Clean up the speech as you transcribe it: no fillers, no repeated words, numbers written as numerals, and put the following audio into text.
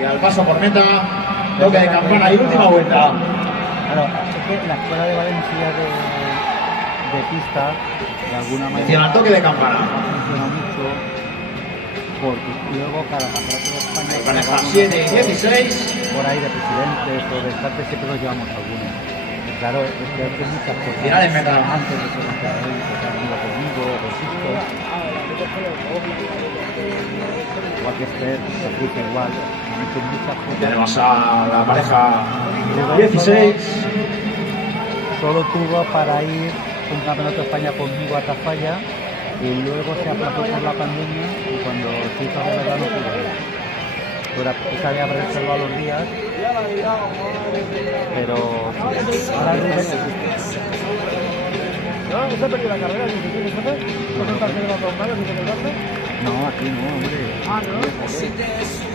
Y al paso por meta, toque de campana y última vuelta. Claro, es que la escuela de Valencia de pista, de alguna manera, Menciona el toque de campana. funciona mucho, porque luego cada campeonato de España Pareja 7 y 16. por ahí de presidentes o de partes siempre nos llevamos algunos. Y claro, es que hay muchas cosas. Final en meta. Antes de ser campeón, que se han ido conmigo, con Sisto. Igual que Esther, Patricia, igual. Han hecho muchas cosas. Tenemos a la pareja 16. Solo tuvo para ir un campeonato de España conmigo a Tafalla y luego se aplazó por la pandemia y cuando se hizo de verdad no pudo ir. Esa había reservado los días, pero ahora ¿No? ¿Usted ha perdido la carrera? ¿Qué tienes que hacer? ¿No te has quedado con manos y te quedaste? no, aquí no, hombre. Ah, ¿no?